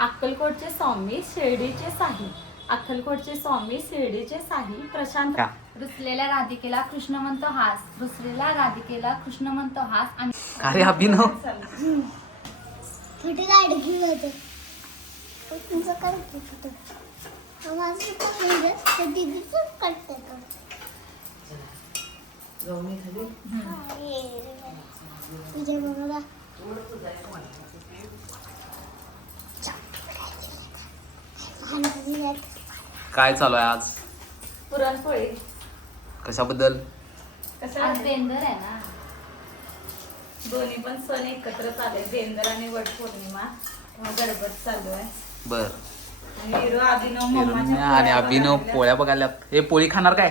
अक्कलकोटचे स्वामी शिर्डीचे साही. अक्कलकोटचे स्वामी शिर्डीचे साही. प्रशांत. रुसलेल्या राधिकेला कृष्ण म्हणतो हास. रुसलेल्या राधिकेला कृष्ण म्हणतो हास. आणि अरे अभिनव छोटी गाडी घेऊन होते तुमचं करतो फोटो माझं पण ते दीदीचं करते तुझ्या बरोबर काय चालू आहे आज? पुरणपोळी. कशाबद्दल? कसं आज बेंदर आहे ना. दोन्ही पण सण एकत्र चालले, बेंदर आणि वट पौर्णिमा. गडबड चालू आहे. बर. आणि हिरो अभिनव हिरोईन मम्माच्या आणि अभिनव पोळ्या बघायला. हे पोळी खाणार काय?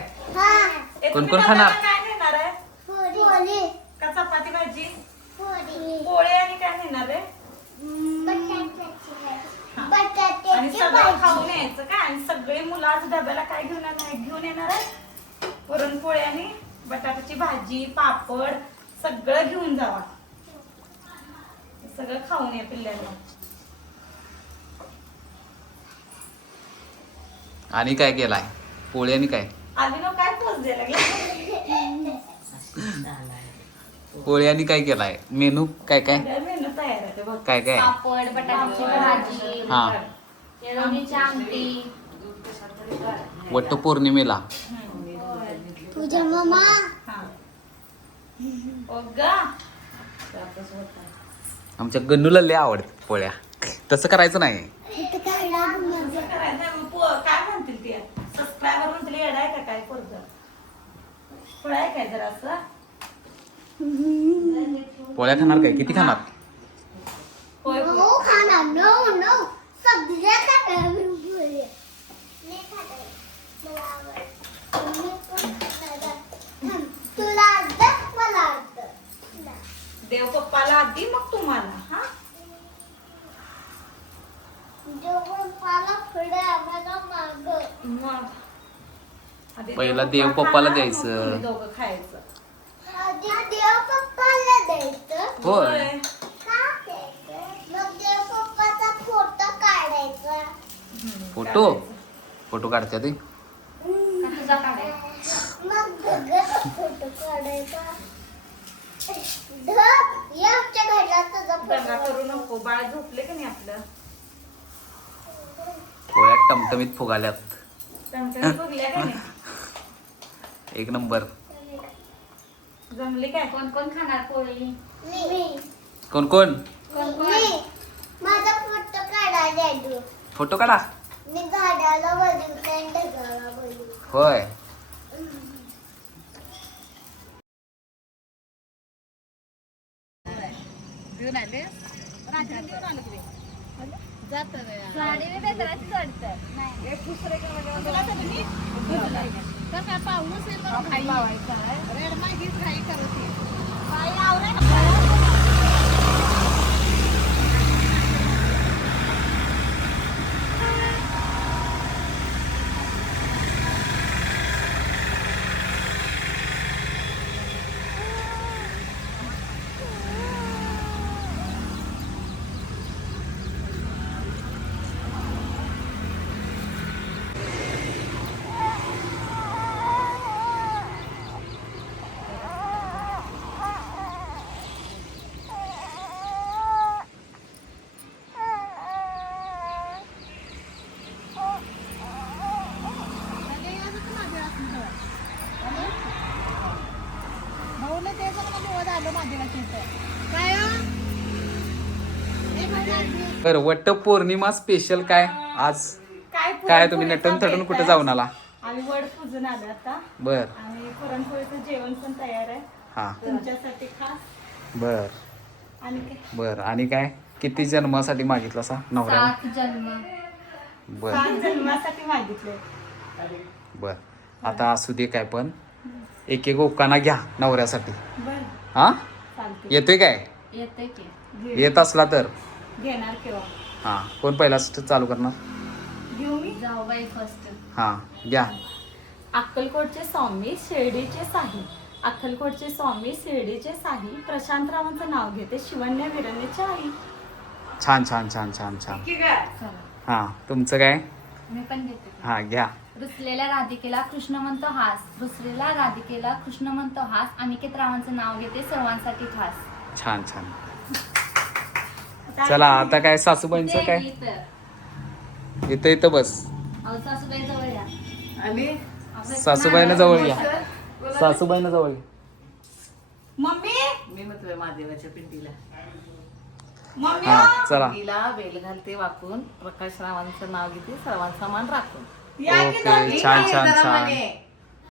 कोण कोण खाणार? काय नेणार आहे? पोळी का चपाती भाजी? पोळी पोळे आणि काय नेणार आहे? आणि सगळं खाऊन यायचं का? आणि सगळे मुलं आज डब्याला काय घेऊन येणार आहे? पुरणपोळी आणि बटाट्याची भाजी, पापड सगळं घेऊन जावा. सगळं खाऊन या पिल्ल्याला. आणि काय केलाय? पोळी आणि काय? अभिनव काय पोच द्यायला लागला? पोळी आणि काय केलाय? मेनू काय काय? मेनू तयार आहे ते बघ. काय काय? पापड, बटाट्याची भाजी, हा. येळवणीची आमटी. वट पौर्णिमेला तुझ्या मम्मा हा. ओ गा. आमच्या गन्नूला लय आवडत पोळ्या. तसं करायचं नाही. इथं काय लागून असं करायचं नाही. मग काय म्हणतील ते? सबस्क्राईबर म्हणतील येडा आहे का काय पोरगं? थोडं आहे काय जरा असं? पोळ्या खाणार काय? किती खाणार? होय होय. नो खाना नो नो सगळ्या खाणार मी पोळी मी खाणार मला आवडतं मी पण खाणार तुला आवडतं मला आवडतं देव पप्पाला आधी मग तुम्हाला. हा जेवण पाला पुढे आम्हाला माग मग आधी पहिला देव देव पप्पा पप्पाला खाणार, द्यायचं. मग तुम्ही दोघं खायचं. आधी देव पप्पाला द्यायचं होय. का द्यायचं मग देव पप्पाचा फोटो काढायचा फोटो फोटो काढते ते. का तुझा काढायचा? मग भगत फोटो काढायचा धप या आमच्या घरात तुझा दंगा फोटो करू नको. बाळ झोपले की नाही आपलं? पोळ्या टमटमीत फुगाल्यात. टमटमी बघल्या का नाही? एक नंबर. जमली काय? कोण कोण खाणार पोळी? मी कोण कोण? मी माझा फोटो काढा डॅडू फोटो काढा. मी झाडाला बघितलं आणि ढगाला बघितलं होय. साडी मी बेंदराचीच वाटतं. नाही. तर वट पौर्णिमा स्पेशल काय आज? काय तुम्ही नटून थटून कुठे जाऊन आला? आम्ही वड पूजून आलो आता. बर. आणि पुरणपोळीचं जेवण पण तयार आहे हा. तुमच्यासाठी खास. बर आणि काय? बर. आणि काय? किती जन्मासाठी मागितला सा नवऱ्याला? 7 जन्म. बर 7 जन्मासाठी मागितले. बर. आता असू दे काय पण एक एक ओकाना घ्या नवऱ्यासाठी. बर हा चालते. येतोय काय? येते की. येत असला तर घेणार केव्हा? हा. कोण पहिला चालू करणार? घेऊ मी. जाऊ बाई फर्स्ट. हा घ्या. अक्कलकोटचे स्वामी शिर्डीचे साही. अक्कलकोटचे स्वामी शिर्डीचे साही. प्रशांतरावांचं नाव घेते शिवण्य विरण्याची आई. छान छान छान छान छान. की काय चला हा तुमचं काय? मी पण देते. हा घ्या. रुसलेल्या राधिकेला कृष्ण म्हणतो हास. रुसलेला राधिकेला कृष्ण म्हणतो हास. अनिकेत रावांचं नाव घेते सर्वांसाठी खास. छान छान. चला आता काय सासूबाईंचं काय? इथं. इथं इथं बस. अहो, सासूबाई जवळ या. आणि सासूबाईनं जवळ घ्या. सासूबाईनं जवळ घ्या. मम्मी मी म्हणतोय महादेवाच्या पिंडीला मम्मी हा चला. पिंडीला बेल घालते वाकून प्रकाश रावांचं नाव घेते सर्वांचा मान राखून. या की ओके दोन्ही. छान छान जरा छान. म्हणे.